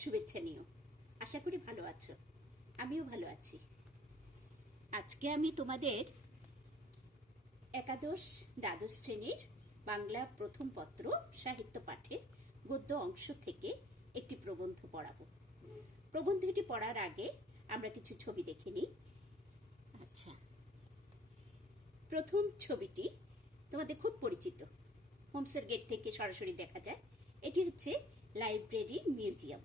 শুভেচ্ছা নিও। আশা করি ভালো আছো, আমিও ভালো আছি। আজকে আমি তোমাদের একাদশ দ্বাদশ শ্রেণীর বাংলা প্রথম পত্র সাহিত্য পাঠের গদ্য অংশ থেকে একটি প্রবন্ধ পড়াবো। প্রবন্ধটি পড়ার আগে আমরা কিছু ছবি দেখে নিই। আচ্ছা, প্রথম ছবিটি তোমাদের খুব পরিচিত, হোমসের গেট থেকে সরাসরি দেখা যায়। এটি হচ্ছে লাইব্রেরি মিউজিয়াম।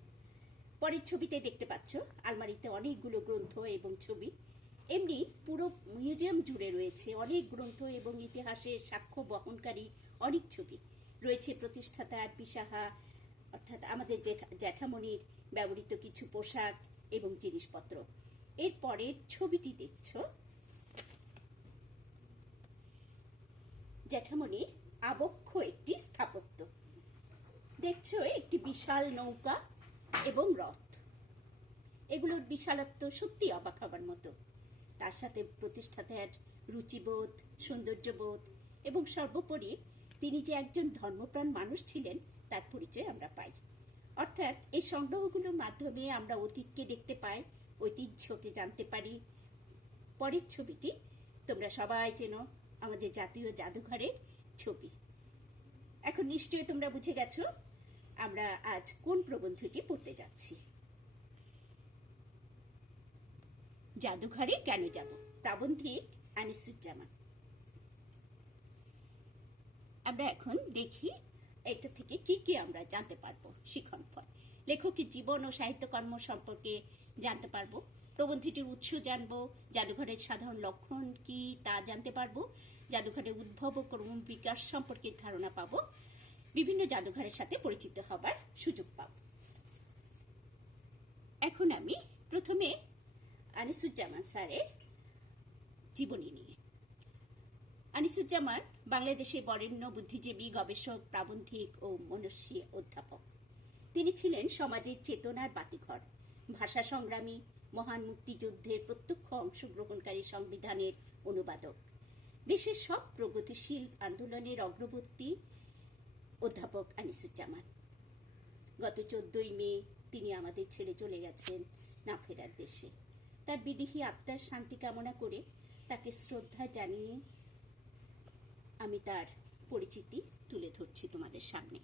পরের ছবিতে দেখতে পাচ্ছ আলমারিতে অনেকগুলো গ্রন্থ এবং ছবি। এমনি পুরো মিউজিয়াম জুড়ে রয়েছে অনেক গ্রন্থ এবং ইতিহাসের সাক্ষ্য বহনকারী অনেক ছবি রয়েছে। প্রতিষ্ঠাতার পিসাহা অর্থাৎ আমাদের জ্যাঠামণির ব্যবহৃত কিছু পোশাক এবং জিনিসপত্র। এর পরের ছবিটি দেখছ জ্যাঠামণির আবক্ষ একটি স্থাপত্য। দেখছো একটি বিশাল নৌকা এবং রথ। এগুলোর বিশালত্ব সত্যি অবাক হবার মতো। তার সাথে প্রতিষ্ঠাতার রুচিবোধ, সৌন্দর্যবোধ এবং সর্বোপরি তিনি যে একজন ধর্মপ্রাণ মানুষ ছিলেন তার পরিচয় আমরা পাই। অর্থাৎ এই সংগ্রহগুলোর মাধ্যমে আমরা অতীতকে দেখতে পাই, ঐতিহ্যকে জানতে পারি। পরের ছবিটি তোমরা সবাই চেনো, আমাদের জাতীয় জাদুঘরের ছবি। এখন নিশ্চয়ই তোমরা বুঝে গেছো আমরা আজ কোন প্রবন্ধটি পড়তে যাচ্ছি। জাদুঘরে কেন যাব? প্রাবন্ধিক আনিসুজ্জামান। আমরা এখন দেখি এটা থেকে কি কি আমরা জানতে পারবো শিখন ফল। লেখকের জীবন ও সাহিত্যকর্ম সম্পর্কে জানতে পারবো, প্রবন্ধটির উৎস জানবো, জাদুঘরের সাধারণ লক্ষণ কি তা জানতে পারবো, জাদুঘরের উদ্ভব ও ক্রম বিকাশ সম্পর্কে ধারণা পাবো, বিভিন্ন জাদুঘরের সাথে পরিচিত হবার সুযোগ পাব। এখন আমি প্রথমে আনিসুজ্জামান স্যারের জীবনী নিয়ে। আনিসুজ্জামান বাংলাদেশের বরেণ্য বুদ্ধিজীবী, গবেষক, প্রাবন্ধিক ও মনস্বী অধ্যাপক। তিনি ছিলেন সমাজের চেতনার বাতিঘর, ভাষা সংগ্রামী, মহান মুক্তিযুদ্ধের প্রত্যক্ষ অংশগ্রহণকারী, সংবিধানের অনুবাদক, দেশের সব প্রগতিশীল আন্দোলনের অগ্রবর্তী অধ্যাপক আনিসুজ্জামান। গত 14ই মে তিনি আমাদের ছেড়ে চলে গেছেন না ফেরার দেশে। তার বিদেহী আত্মার শান্তি কামনা করে তাকে শ্রদ্ধা জানিয়ে আমি তার পরিচিতি তুলে ধরছি তোমাদের সামনে।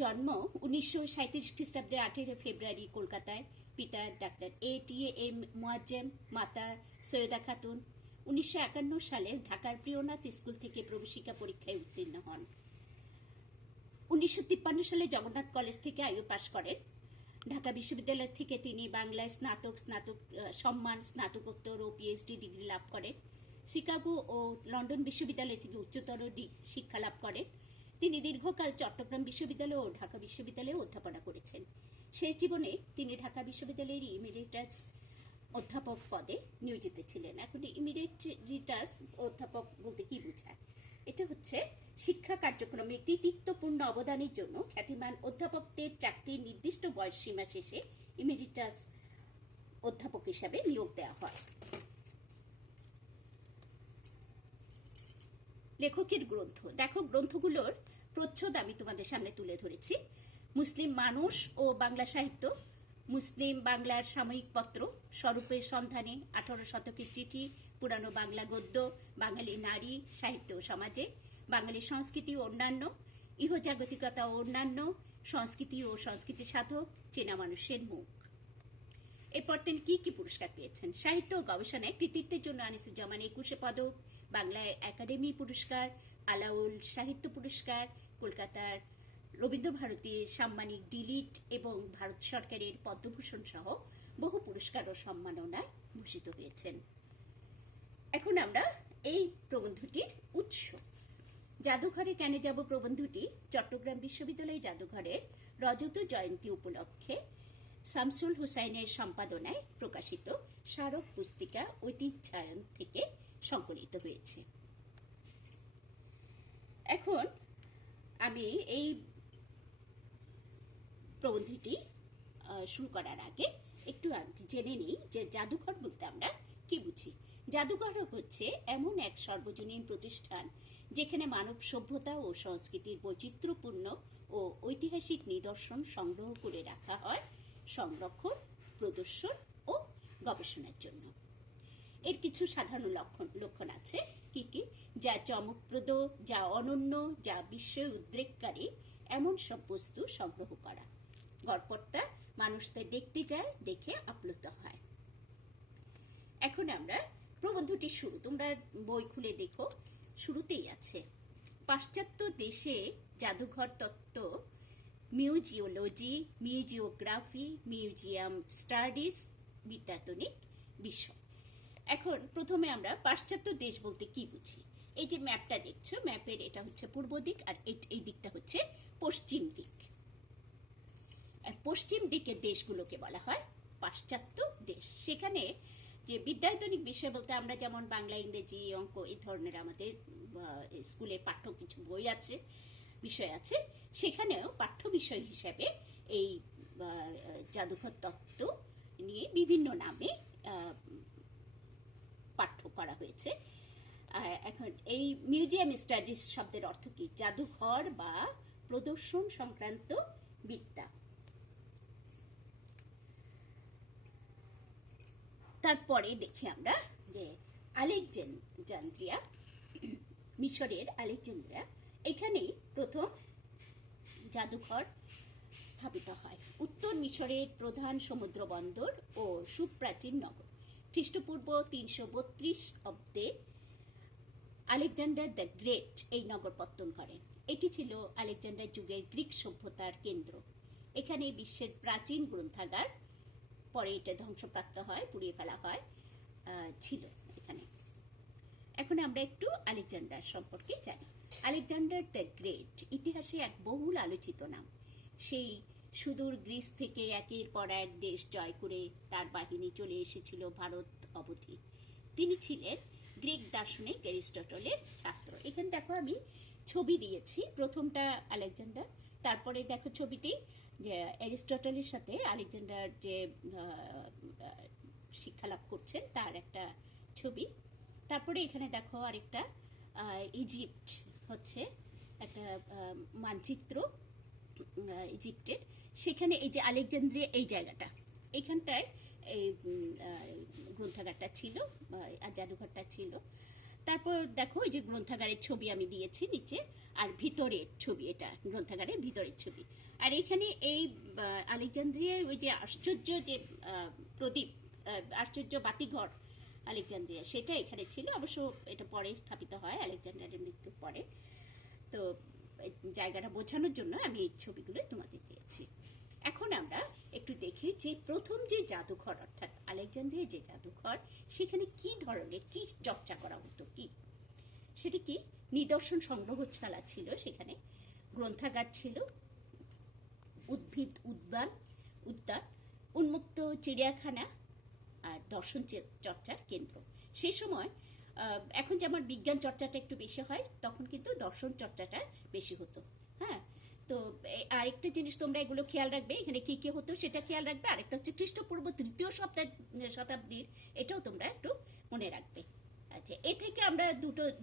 জন্ম 1937 খ্রিস্টাব্দে 18 ফেব্রুয়ারি কলকাতায়। পিতা ডাক্তার ATA মুয়াজ্জেম, মাতা সৈয়দা খাতুন। 1951 সালে ঢাকার প্রিয়নাথ স্কুল থেকে প্রবেশিকা পরীক্ষায় উত্তীর্ণ হন। 1953 সালে জগন্নাথ কলেজ থেকে আইএ পাশ করেন। ঢাকা বিশ্ববিদ্যালয় থেকে তিনি বাংলায় স্নাতকোত্তর ও পিএইচডি ডিগ্রি লাভ করেন। শিকাগো ও লন্ডন বিশ্ববিদ্যালয় থেকে উচ্চতর শিক্ষা লাভ করেন। তিনি দীর্ঘকাল চট্টগ্রাম বিশ্ববিদ্যালয় ও ঢাকা বিশ্ববিদ্যালয়ে অধ্যাপনা করেছেন। শেষ জীবনে তিনি ঢাকা বিশ্ববিদ্যালয়ের ইমেরিটাস অধ্যাপক পদে নিয়োজিত ছিলেন। এখন ইমেরিটাস অধ্যাপক বলতে কি বোঝায়? এটা হচ্ছে শিক্ষা কার্যক্রমে কৃতিত্বপূর্ণ অবদানের জন্য খ্যাতিমান অধ্যাপকদের চাকরির নির্দিষ্ট বয়স সীমা শেষে ইমেরিটাস অধ্যাপক হিসাবে নিয়োগ দেওয়া হয়। লেখকের গ্রন্থ দেখো, গ্রন্থগুলোর প্রচ্ছদ আমি তোমাদের সামনে তুলে ধরেছি। মুসলিম মানুষ ও বাংলা সাহিত্য, মুসলিম বাংলার সাময়িক পত্র, স্বরূপের সন্ধানে, 18 শতকের চিঠি, পুরানো বাংলা গদ্য, বাঙালি নারী সাহিত্য ও সমাজে, বাঙালি সংস্কৃতি ও অন্যান্য, ইহজাগতিকতা ও অন্যান্য, সংস্কৃতি ও সংস্কৃতি সাধক, চেনা মানুষের মুখ। এরপর তিনি কি কি পুরস্কার পেয়েছেন? সাহিত্য ও গবেষণায় কৃতিত্বের জন্য আনিসুজ্জামান 21 পদক, বাংলায় একাডেমি পুরস্কার, আলাউল সাহিত্য পুরস্কার, কলকাতার রবীন্দ্রভারতীর সাম্মানিক ডিলিট এবং ভারত সরকারের পদ্মভূষণ সহ বহু পুরস্কার ও সম্মাননায় ভূষিত হয়েছেন। এখন আমরা এই প্রবন্ধটির উৎস। জাদুঘরে কেন যাব প্রবন্ধটি চট্টগ্রাম বিশ্ববিদ্যালয় জাদুঘরের রজত জয়ন্তী উপলক্ষে শামসুল হুসাইনের সম্পাদনায় প্রকাশিত স্মারক পুস্তিকা ঐতিহ্যায়ন থেকে সংকলিত হয়েছে। এখন আমি এই প্রবন্ধটি শুরু করার আগে একটু জেনে নিই যে জাদুঘর বলতে আমরা কি বুঝি। জাদুঘর হচ্ছে এমন এক সর্বজনীন প্রতিষ্ঠান যেখানে মানব সভ্যতা ও সংস্কৃতির বৈচিত্র্যপূর্ণ ও ঐতিহাসিক নিদর্শন সংগ্রহ করে রাখা হয় সংরক্ষণ, প্রদর্শন ও গবেষণার জন্য। এর কিছু সাধারণ লক্ষণ আছে। কি কি? যা চমকপ্রদ, যা অনন্য, যা বিস্ময় উদ্রেককারী এমন সব বস্তু সংগ্রহ করা। গড়পড়তা মানুষদের দেখতে যায়, দেখে আপ্লুত হয়। এখন আমরা প্রবন্ধটি শুরু, তোমরা বই খুলে দেখো, শুরুতেই আছে পাশ্চাত্য দেশে জাদুঘর তত্ত্ব, মিউজিওলজি, মিউজিওগ্রাফি, মিউজিয়াম স্টাডিজ বিদ্যায়তনিক বিষয়। এখন প্রথমে আমরা পাশ্চাত্য দেশ বলতে কি বুঝি। এই যে ম্যাপটা দেখছো, ম্যাপের এটা হচ্ছে পূর্ব দিক আর এই দিকটা হচ্ছে পশ্চিম দিক। পশ্চিম দিকের দেশগুলোকে বলা হয় পাশ্চাত্য দেশ। সেখানে যে বিদ্যায়তনিক বিষয় বলতে আমরা যেমন বাংলা, ইংরেজি, অঙ্ক এই ধরনের আমাদের স্কুলে পাঠ্য কিছু বই আছে, বিষয় আছে, সেখানেও পাঠ্য বিষয় হিসাবে এই জাদুঘর তত্ত্ব নিয়ে বিভিন্ন নামে পাঠ্য করা হয়েছে। এখন এই মিউজিয়াম স্টাডিজ শব্দের অর্থ কি? জাদুঘর বা প্রদর্শন সংক্রান্ত বিদ্যা। তারপরে দেখি আমরা যে আলেকজান্দ্রিয়া, মিশরের আলেকজান্দ্রিয়া, এখানেই প্রথম জাদুঘর স্থাপিত হয়। উত্তর মিশরের প্রধান সমুদ্র বন্দর ও সুপ্রাচীন নগর। খ্রিস্টপূর্ব 332 অব্দে আলেকজান্ডার দ্য গ্রেট এই নগর পত্তন করেন। এটি ছিল আলেকজান্ডার যুগের গ্রিক সভ্যতার কেন্দ্র। এখানে বিশ্বের প্রাচীন গ্রন্থাগার, পরে এটা ধ্বংসপ্রাপ্ত হয়, পুড়িয়ে ফেলা হয়, ছিল এখানে। এখন আমরা একটু আলেকজান্ডার সম্পর্কে জানি। আলেকজান্ডার দ্য গ্রেট ইতিহাসে এক বহুল আলোচিত নাম। সেই সুদূর গ্রিস থেকে একের পর এক দেশ জয় করে তার বাহিনী চলে এসেছিল ভারত অবধি। তিনি ছিলেন গ্রিক দার্শনিক অ্যারিস্টটলের ছাত্র। এখানে দেখো আমি ছবি দিয়েছি, প্রথমটা আলেকজান্ডার, তারপরে দেখো ছবিটি যে অ্যারিস্টটলের সাথে আলেকজান্ডার যে শিক্ষালাভ করছেন তার একটা ছবি। তারপরে এখানে দেখো আরেকটা ইজিপ্ট হচ্ছে একটা মানচিত্র ইজিপ্টের। সেখানে এই যে আলেকজান্দ্রিয়া এই জায়গাটা, এইখানটায় এই গ্রন্থাগারটা ছিল, জাদুঘরটা ছিল। তারপর দেখো এই যে গ্রন্থাগারের ছবি আমি দিয়েছি নিচে, আর ভিতরের ছবি, এটা গ্রন্থাগারের ভিতরের ছবি। আর এখানে এই আলেকজান্দ্রিয়ায় ওই যে আশ্চর্য যে প্রদীপ, আশ্চর্য বাতিঘর আলেকজান্দ্রিয়া, সেটা এখানে ছিল। অবশ্য এটা পরে স্থাপিত হয় আলেকজান্ডারের মৃত্যুর পরে। তো জায়গাটা বোঝানোর জন্য আমি এই ছবিগুলো তোমাদের দিয়েছি। এখন আমরা একটু দেখি যে প্রথম যে জাদুঘর, অর্থাৎ আলেকজান্দ্রিয়া যে জাদুঘর, সেখানে কি ধরনের কি চর্চা করা হতো, কি সেটি কি? নিদর্শন সংগ্রহশালা ছিল, সেখানে গ্রন্থাগার ছিল, উদ্যান, উন্মুক্ত চিড়িয়াখানা আর দর্শন চর্চার কেন্দ্র। সেই সময় এখন যেমন বিজ্ঞান চর্চাটা একটু বেশি হয়, তখন কিন্তু দর্শন চর্চাটা বেশি হতো। হ্যাঁ, তো আরেকটা জিনিস তোমরা এগুলো খেয়াল রাখবে, এখানে কি কি হতো সেটা খেয়াল রাখবে। আরেকটা হচ্ছে খ্রিস্টপূর্ব 3য় শতাব্দীর, এটাও তোমরা একটু মনে রাখবে। আচ্ছা, এ থেকে আমরা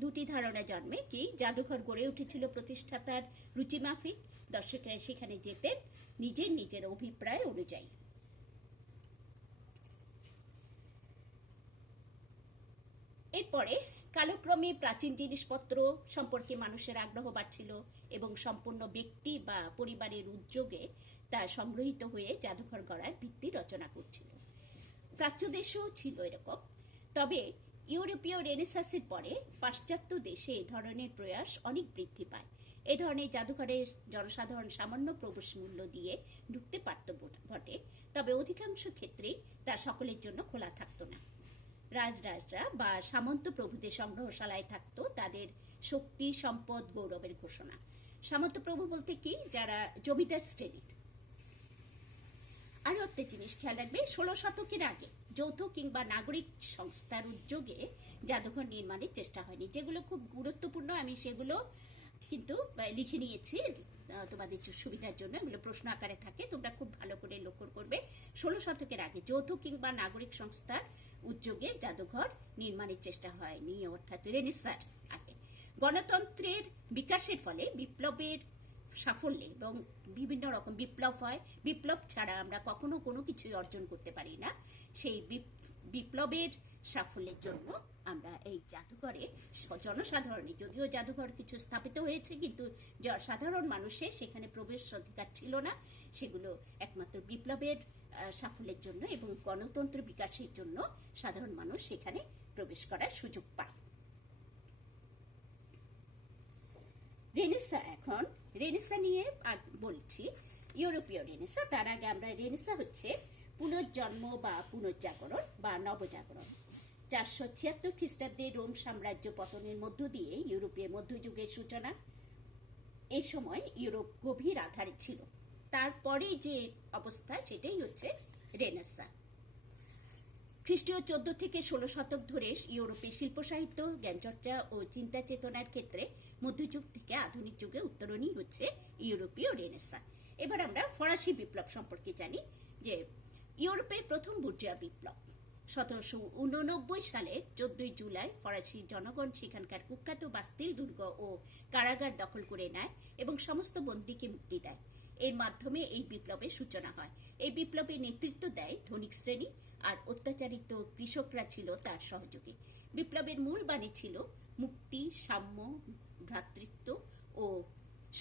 দুটি ধারণা জন্মে কি জাদুঘর গড়ে উঠেছিল প্রতিষ্ঠাতার রুচিমাফিক, দর্শকরা সেখানে যেতেন নিজের অভিপ্রায় অনুযায়ী। এরপরে কালক্রমে প্রাচীন জিনিসপত্র সম্পর্কে মানুষের আগ্রহ বাড়ছিল এবং সম্পূর্ণ ব্যক্তি বা পরিবারের উদ্যোগে তা সংগ্রহীত হয়ে জাদুঘর গড়ার ভিত্তি রচনা করছিল। প্রাচ্য দেশেও ছিল এরকম। তবে ইউরোপীয় রেনেসাঁসের পরে পাশ্চাত্য দেশে এ ধরনের প্রয়াস অনেক বৃদ্ধি পায়। এ ধরনের জাদুঘরে জনসাধারণ সামান্য প্রবেশ মূল্য দিয়ে ঢুকতে পারত বটে, তবে অধিকাংশ ক্ষেত্রেই তা সকলের জন্য খোলা থাকতো না। রাজরাজরা বা সামন্ত প্রভুদের সংগ্রহশালায় থাকতো তাদের শক্তি, সম্পদ, গৌরবের ঘোষণা। সামন্ত প্রভু বলতে কি? যারা জমিদার শ্রেণীর। আরো একটা জিনিস খেয়াল রাখবে, 16 শতকের আগে যৌথ কিংবা নাগরিক সংস্থার উদ্যোগে জাদুঘর নির্মাণের চেষ্টা হয়নি। যেগুলো খুব গুরুত্বপূর্ণ, আমি সেগুলো কিন্তু লিখে নিয়েছি তোমাদের সুবিধার জন্য। এগুলো প্রশ্ন আকারে থাকে, তোমরা খুব ভালো করে লক্ষ্য করবে। 16 শতকের আগে যৌথ কিংবা নাগরিক সংস্থার উদ্যোগে জাদুঘর নির্মাণের চেষ্টা হয়নি, অর্থাৎ রেনেসাঁর আগে। গণতন্ত্রের বিকাশের ফলে বিপ্লবের সাফল্যে এবং বিভিন্ন রকম বিপ্লব হয়। বিপ্লব ছাড়া আমরা কখনো কোনো কিছুই অর্জন করতে পারি না। সেই বিপ্লবের সাফল্যের জন্য আমরা এই জাদুঘরে জনসাধারণে, যদিও জাদুঘর কিছু স্থাপিত হয়েছে, কিন্তু সাধারণ মানুষের সেখানে প্রবেশ অধিকার ছিল না। সেগুলো একমাত্র বিপ্লবের সাফল্যের জন্য এবং গণতন্ত্র বিকাশের জন্য সাধারণ মানুষ সেখানে প্রবেশ করার সুযোগ পায়। রেনেসাঁ, এখন রেনেসাঁ নিয়ে বলছি, ইউরোপীয় রেনেসাঁ। তার আগে আমরা রেনেসাঁ হচ্ছে পুনর্জন্ম বা পুনর্জাগরণ বা নবজাগরণ। 476 খ্রিস্টাব্দে রোম সাম্রাজ্য পতনের মধ্য দিয়ে ইউরোপীয় মধ্যযুগের সূচনা। এই সময় ইউরোপ গভীর আধারে ছিল। তারপরে যে অবস্থা সেটাই হচ্ছে রেনেসাঁ। খ্রিস্টীয় 14 থেকে 16 শতক ধরে ইউরোপে শিল্প সাহিত্য, জ্ঞানচর্চা ও চিন্তা চেতনার ক্ষেত্রে মধ্যযুগ থেকে আধুনিক যুগে উত্তরণই হচ্ছে ইউরোপীয় রেনেসাঁ। এবার আমরা ফরাসি বিপ্লব সম্পর্কে জানি যে ইউরোপের প্রথম বুর্জোয়া বিপ্লব 1789 সালে 14 জুলাই ফরাসি জনগণ সেখানকার কুখ্যাত বাস্তিল দুর্গ ও কারাগার দখল করে নেয় এবং সমস্ত বন্দীকে মুক্তি দেয়। এর মাধ্যমে এই বিপ্লবের সূচনা হয়। এই বিপ্লবে নেতৃত্ব দেয় ধনিক শ্রেণী, আর অত্যাচারিত কৃষকরা ছিল তার সহযোগী। বিপ্লবের মূল বাণী ছিল মুক্তি, সাম্য, ভ্রাতৃত্ব ও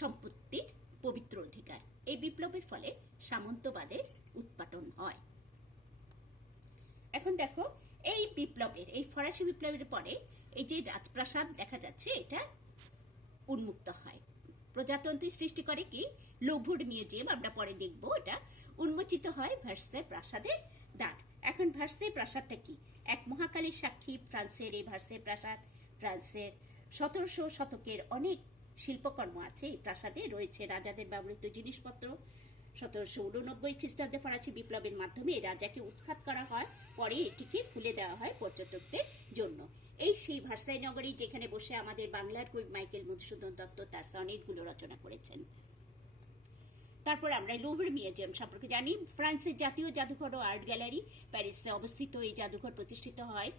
সম্পত্তির পবিত্র অধিকার। এই বিপ্লবের ফলে সামন্তবাদের উৎপাটন হয়। এখন দেখো, এই বিপ্লবের, এই ফরাসি বিপ্লবের পরে এই যে রাজপ্রাসাদ দেখা যাচ্ছে, এটা উন্মুক্ত হয়। প্রজাতন্ত্রী সৃষ্টি করে কি লুভর মিউজিয়াম, আমরা পরে দেখব। এটা উন্মোচিত হয় ভার্সাই প্রাসাদের দ্বার। এখন ভার্সাই প্রাসাদটা কি? এক মহাকালীর সাক্ষী ফ্রান্সের এই ভার্সাই প্রাসাদ। ফ্রান্সের 1700 শতকের অনেক শিল্পকর্ম আছে এই প্রাসাদে। রয়েছে রাজাদের ব্যবহৃত জিনিসপত্র। 1789 খ্রিস্টাব্দে ফরাসি বিপ্লবের মাধ্যমে রাজাকে উৎখাত করা হয়, পরে এটিকে খুলে দেওয়া হয় পর্যটকদের জন্য। এই সেই ভার্সাই নগরী যেখানে বসে আমাদের বাংলার কবি মাইকেল মধুসূদন দত্ত তার সনেটগুলো রচনা করেছেন। তারপর আমরা লুভর মিউজিয়াম সম্পর্কে জানি। ফ্রান্সের জাতীয় জাদুঘর ও আর্ট গ্যালারি প্যারিসে অবস্থিত। এই জাদুঘর প্রতিষ্ঠিত হয়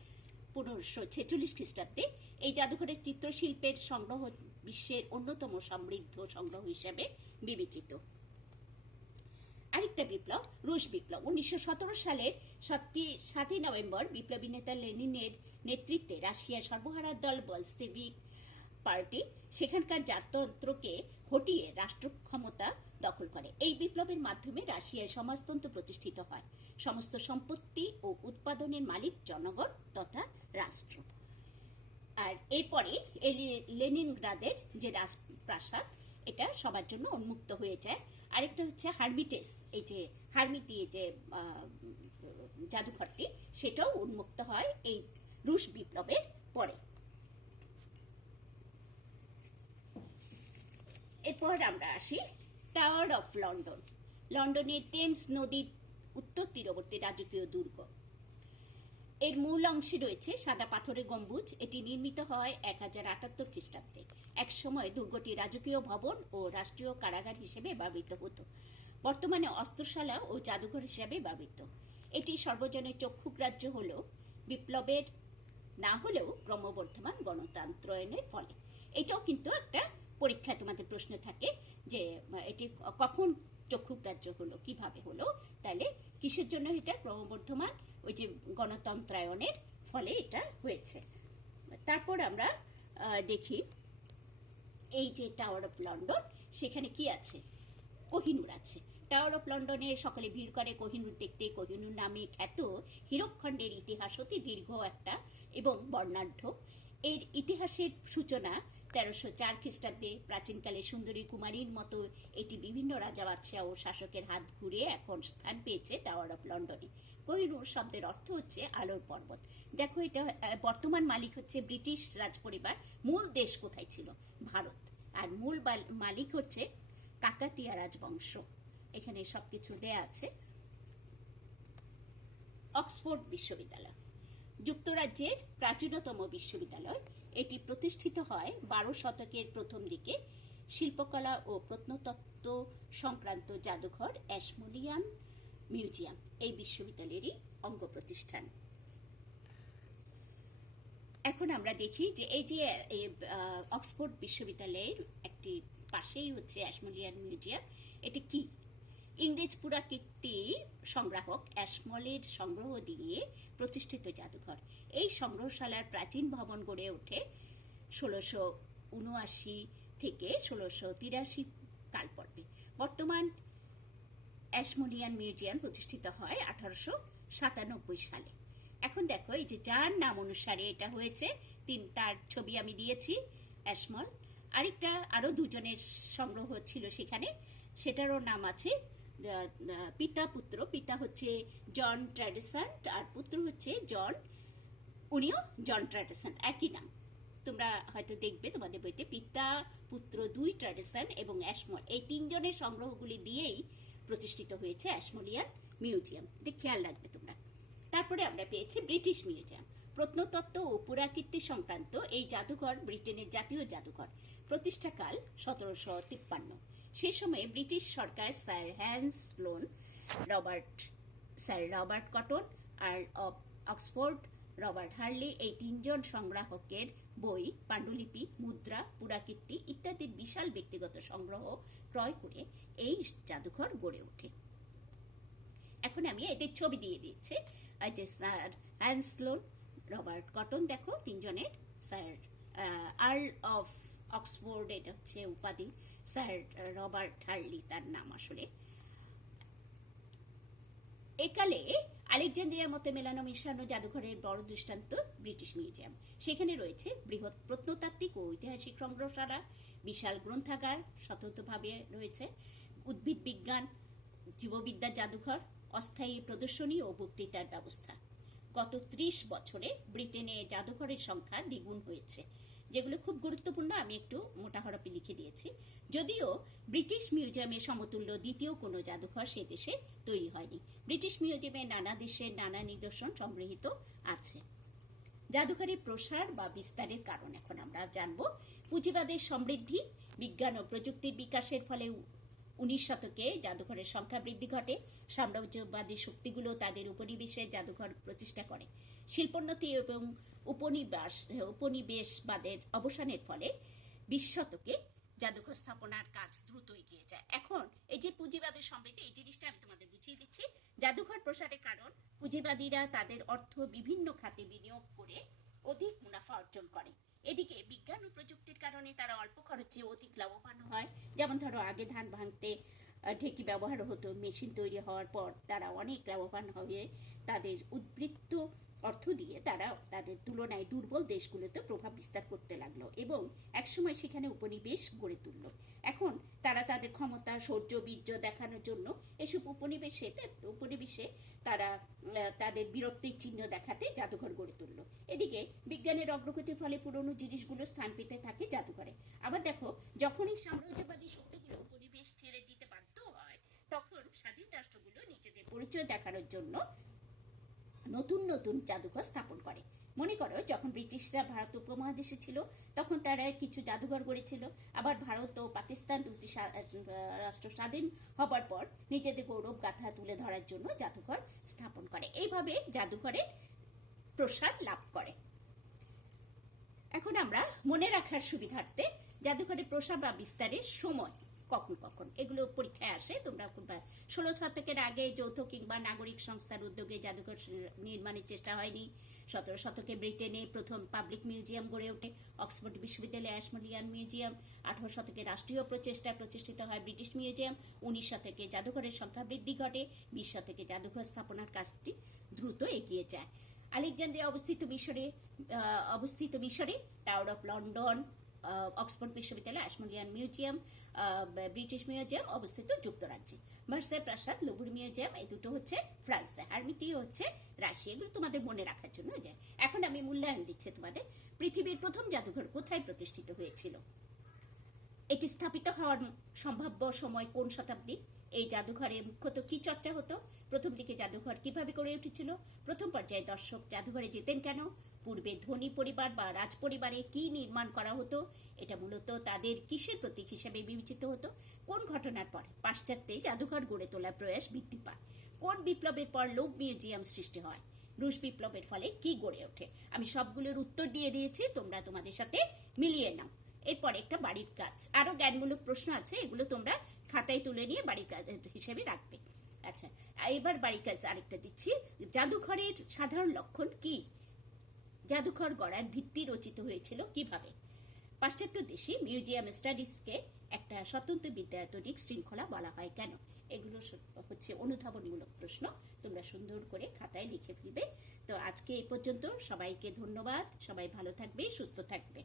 1546 খ্রিস্টাব্দে। এই জাদুঘরের চিত্রশিল্পের সংগ্রহ বিশ্বের অন্যতম সমৃদ্ধ সংগ্রহ হিসেবে বিবেচিত। আরেকটা বিপ্লব, রুশ বিপ্লব। 1917 সালের 7 নভেম্বর বিপ্লবী নেতা লেনিনের নেতৃত্বে রাশিয়ার সর্বহারা দল বলশেভিক পার্টি সেখানকার জাতন্ত্রকে হটিয়ে রাষ্ট্র ক্ষমতা দখল করে। এই বিপ্লবের মাধ্যমে রাশিয়ায় সমাজতন্ত্র প্রতিষ্ঠিত হয়। সমস্ত সম্পত্তি ও উৎপাদনের মালিক জনগণ তথা রাষ্ট্র। আর এরপরে লেনিনগ্রাদের যে রাজপ্রাসাদ, এটা সবার জন্য উন্মুক্ত হয়ে যায়। আরেকটা হচ্ছে হারমিটেজ, এই যে হারমিটি যে জাদুঘরটি, সেটাও উন্মুক্ত হয় এই রুশ বিপ্লবের পরে। এরপর আমরা আসি টাওয়ার অফ লন্ডন। লন্ডনের টেমস নদীর উত্তর তীরবর্তী রাজকীয় দুর্গ। এর মূল অংশে রয়েছে সাদা পাথরের গম্বুজ। এটি নির্মিত হয় 1078 খ্রিস্টাব্দে। এক সময় দুর্গটি রাজকীয় ভবন ও রাষ্ট্রীয় কারাগার হিসেবে ব্যবহৃত হতো। বর্তমানে অস্ত্রশালা ও জাদুঘর হিসেবে ব্যবহৃত। এটি সর্বজনের চক্ষুগ্রাহ্য হলেও বিপ্লবের না হলেও ক্রমবর্ধমান গণতন্ত্রায়নের ফলে। এটাও কিন্তু একটা পরীক্ষা, তোমাদের প্রশ্ন থাকে যে এটি কখন চক্ষুগ্রাহ্য হলো, কিভাবে হলো, তাহলে কিসের জন্য এটা ক্রমবর্ধমান, ওই যে গণতন্ত্রায়নের ফলে এটা হয়েছে। তারপর আমরা দেখি এই যে টাওয়ার অফ লন্ডন, সেখানে কি আছে? কোহিনূর আছে। টাওয়ার অফ লন্ডনে সকলে ভিড় করে কোহিনূর দেখতে। কোহিনূর নামে খ্যাত হীরকখণ্ডের ইতিহাস অতি দীর্ঘ একটা এবং বর্ণাঢ্য। এর ইতিহাসের সূচনা 1304 খ্রিস্টাব্দে। প্রাচীনকালে সুন্দরী কুমারীর মতো এটি বিভিন্ন রাজা বাদশাহ ও শাসকের হাত ঘুরে এখন স্থান পেয়েছে টাওয়ার অফ লন্ডনে। কোহিনূর শব্দের অর্থ হচ্ছে আলোর পর্বত। দেখো, এটা বর্তমান মালিক হচ্ছে ব্রিটিশ রাজপরিবার। মূল দেশ কোথায় ছিল? ভারত। আর মূল মালিক হচ্ছে কাকাতিয়া রাজবংশ। এখানে সবকিছু দেয়া আছে। অক্সফোর্ড বিশ্ববিদ্যালয় যুক্তরাজ্যের প্রাচীনতম বিশ্ববিদ্যালয়। এটি প্রতিষ্ঠিত হয় 12 শতকের প্রথম দিকে। শিল্পকলা ও প্রত্নতত্ত্ব সংক্রান্ত জাদুঘর অ্যাশমোনিয়ান মিউজিয়াম এই বিশ্ববিদ্যালয়েরই অঙ্গ প্রতিষ্ঠান। এখন আমরা দেখি যে এই যে অক্সফোর্ড বিশ্ববিদ্যালয়ের একটি পাশেই হচ্ছে অ্যাশমোলিয়ান মিউজিয়াম। এটি কি? ইংরেজ পুরাকীর্তি সংগ্রাহক অ্যাশমলের সংগ্রহ দিয়ে প্রতিষ্ঠিত জাদুঘর। এই সংগ্রহশালার প্রাচীন ভবন গড়ে ওঠে 1679 থেকে 1683 কালপর্বে। বর্তমান অ্যাশমোলিয়ান মিউজিয়াম প্রতিষ্ঠিত হয় 1897 সালে। এখন দেখো, এই যে যার নাম অনুসারে এটা হয়েছে, তার ছবি আমি দিয়েছি, অ্যাশমল। আরো দুজনের সংগ্রহ ছিল সেখানে, সেটারও নাম আছে পিতা পুত্র। পিতা হচ্ছে জন ট্র্যাডিসন আর পুত্র হচ্ছে উনিও জন ট্র্যাডিসন, একই নাম। তোমরা হয়তো দেখবে তোমাদের বইতে, পিতা পুত্র দুই ট্র্যাডিসন এবং অ্যাশমল, এই তিনজনের সংগ্রহগুলি দিয়েই প্রতিষ্ঠিত হয়েছে অ্যাশমোলিয়ান মিউজিয়াম। এটা খেয়াল রাখবে তোমরা। তারপরে আমরা পেয়েছি ব্রিটিশ মিউজিয়াম। প্রত্নতত্ত্ব ও পুরাকীর্তি সংক্রান্ত এই জাদুঘর ব্রিটেনের জাতীয় জাদুঘর। প্রতিষ্ঠাকাল 1753। সে সময়ে ব্রিটিশ সরকার sir Hans Sloane, sir Robert Cotton আর অক্সফোর্ড রবার্ট হার্লি, এই তিনজন সংগ্রাহকের বই, পাণ্ডুলিপি, মুদ্রা, পুরাকীর্তি ইত্যাদির বিশাল ব্যক্তিগত সংগ্রহ ক্রয় করে এই জাদুঘর গড়ে ওঠে। এখন আমি এদের ছবি দিয়ে দিচ্ছি। যে sir Hans Sloane, Robert Cotton, দেখো তিনজনের। স্যার আর্ল অফ অক্সফোর্ড, এটা হচ্ছে উপাধি। স্যার রবার্ট হার্লি তার নাম আসলে। একালে আলেকজান্দ্রিয়ার মতো মেলানো মিশানো জাদুঘরের বড় দৃষ্টান্ত ব্রিটিশ মিউজিয়াম। সেখানে রয়েছে বৃহৎ প্রত্নতাত্ত্বিক ও ঐতিহাসিক সংগ্রহশালা, বিশাল গ্রন্থাগার স্বতন্ত্রভাবে রয়েছে, উদ্ভিদ বিজ্ঞান, জীববিদ্যার জাদুঘর, অস্থায়ী প্রদর্শনী ও বক্তৃতার ব্যবস্থা। গত 30 বছরে ব্রিটেনে জাদুঘরের সংখ্যা দ্বিগুণ হয়েছে, যেগুলো খুব গুরুত্বপূর্ণ, আমি একটু মোটা হরফে লিখে দিয়েছি। যদিও ব্রিটিশ মিউজিয়ামের সমতুল্য দ্বিতীয় কোনো জাদুঘর সে দেশে তৈরি হয়নি। ব্রিটিশ মিউজিয়ামে নানা দেশের নানা নিদর্শন সংগৃহীত আছে। জাদুঘরের প্রসার বা বিস্তারের কারণ এখন আমরা জানবো। পুঁজিবাদের সমৃদ্ধি, বিজ্ঞান ও প্রযুক্তির বিকাশের ফলে 19 শতকে জাদুঘরের সংখ্যা বৃদ্ধি ঘটে। সাম্রাজ্যবাদী শক্তিগুলো তাদের উপনিবেশে জাদুঘর প্রতিষ্ঠা করে। শিল্পোন্নতি এবং উপনিবেশবাদের অবসানের ফলে 20 শতকে জাদুঘর স্থাপনার কাজ দ্রুত এগিয়ে যায়। এখন এই যে পুঁজিবাদের সমৃদ্ধি, এই জিনিসটা আমি তোমাদের বুঝিয়ে দিচ্ছি। জাদুঘর প্রসারের কারণ, পুঁজিবাদীরা তাদের অর্থ বিভিন্ন খাতে বিনিয়োগ করে অধিক মুনাফা অর্জন করে। এদিকে বিজ্ঞান ও প্রযুক্তির কারণে তারা অল্প খরচে অধিক লাভবান হয়। যেমন ধরো, আগে ধান ভাঙতে ঢেকি ব্যবহার হতো, মেশিন তৈরি হওয়ার পর তারা অনেক লাভবান হয়ে তাদের উদ্বৃত্ত অর্থ দিয়ে তারা তাদের তুলনায় দুর্বল দেশগুলোতে প্রভাব বিস্তার করতে লাগলো এবং একসময় সেখানে উপনিবেশ গড়ে তুলল। এখন তারা তাদের ক্ষমতা, শৌর্য, বীর্য দেখানোর জন্য এসব উপনিবেশে তারা তাদের বীরত্বের চিহ্ন দেখাতে জাদুঘর গড়ে তুলল। এদিকে বিজ্ঞানের অগ্রগতির ফলে পুরনো জিনিসগুলো স্থান পেতে থাকে জাদুঘরে। আবার দেখো, যখনই সাম্রাজ্যবাদী শক্তিগুলো উপনিবেশ ছেড়ে দিতে বাধ্য হয়, তখন স্বাধীন রাষ্ট্রগুলো নিজেদের পরিচয় দেখানোর জন্য নতুন নতুন জাদুঘর স্থাপন করে। মনে করো, যখন ব্রিটিশরা ভারত উপমহাদেশে ছিল, তখন তারা কিছু জাদুঘর গড়েছিল। আবার ভারত ও পাকিস্তান দুটি রাষ্ট্র স্বাধীন হবার পর নিজেদের গৌরব গাথা তুলে ধরার জন্য জাদুঘর স্থাপন করে। এইভাবে জাদুঘরের প্রসার লাভ করে। এখন আমরা মনে রাখার সুবিধার্থে জাদুঘরের প্রসার বা বিস্তারের সময় কখন এগুলো পরীক্ষায় আসে। তোমরা 16 শতকের আগে যৌথ কিংবা নাগরিক সংস্থার উদ্যোগে জাদুঘর নির্মাণের চেষ্টা হয়নি। 17 শতকে ব্রিটেনে প্রথম পাবলিক মিউজিয়াম গড়ে ওঠে, অক্সফোর্ড বিশ্ববিদ্যালয়ে অ্যাশমোলিয়ান মিউজিয়াম। 18 শতকে রাষ্ট্রীয় প্রচেষ্টায় প্রতিষ্ঠিত হয় ব্রিটিশ মিউজিয়াম। 19 শতকে জাদুঘরের সংখ্যা বৃদ্ধি ঘটে। 20 শতকে জাদুঘর স্থাপনার কাজটি দ্রুত এগিয়ে যায়। আলেকজান্দ্রিয়া অবস্থিত মিশরে টাওয়ার অফ লন্ডন, অক্সফোর্ড বিশ্ববিদ্যালয়, অ্যাশমোলিয়ান মিউজিয়াম, ব্রিটিশ মিউজিয়াম অবস্থিত যুক্তরাজ্যে। ভার্সাই প্রাসাদ, লুভর মিউজিয়াম, এই দুটো হচ্ছে ফ্রান্সে, হারমিতি হচ্ছে রাশিয়া। এগুলো তোমাদের মনে রাখার জন্য। এখন আমি মূল্যায়ন দিচ্ছি তোমাদের। পৃথিবীর প্রথম জাদুঘর কোথায় প্রতিষ্ঠিত হয়েছিল? এটি স্থাপিত হওয়ার সম্ভাব্য সময় কোন শতাব্দী? এই জাদুঘরে মুখ্যত কি চর্চা হতো? প্রথম দিকে জাদুঘর কিভাবে গড়ে উঠেছিল? প্রথম পর্যায়ে দর্শক জাদুঘরে যেতেন কেন? পূর্বে ধনী পরিবার বা রাজ পরিবারে কি নির্মাণ করা হতো? এটা মূলত তাদের কিসের প্রতীক হিসেবে বিবেচিত হতো? কোন ঘটনার পর পাশ্চাত্যে জাদুঘর গড়ে তোলার প্রয়াস বৃদ্ধি পায়? কোন বিপ্লবের পর লোভ মিউজিয়াম সৃষ্টি হয়? রুশ বিপ্লবের ফলে কি গড়ে ওঠে? আমি সবগুলোর উত্তর দিয়ে দিয়েছি, তোমরা তোমাদের সাথে মিলিয়ে নাও। এরপরে একটা বাড়ির কাজ, আরো জ্ঞানমূলক প্রশ্ন আছে, এগুলো তোমরা খাতায় তুলে নিয়ে বাড়ির কাজ হিসেবে রাখবে। আচ্ছা, এবার বাড়ির কাজ আরেকটা দিচ্ছি। জাদুঘরের সাধারণ লক্ষণ কি? জাদুঘর গড়ার ভিত্তি রচিত হয়েছিল কিভাবে? পাশ্চাত্য দেশে মিউজিয়াম স্টাডিজকে একটা স্বতন্ত্র বিদ্যায়তনিক শৃঙ্খলা বলা হয় কেন? এগুলো হচ্ছে অনুধাবনমূলক প্রশ্ন, তোমরা সুন্দর করে খাতায় লিখে ফেলবে। তো আজকে এই পর্যন্ত, সবাইকে ধন্যবাদ, সবাই ভালো থাকবে, সুস্থ থাকবে।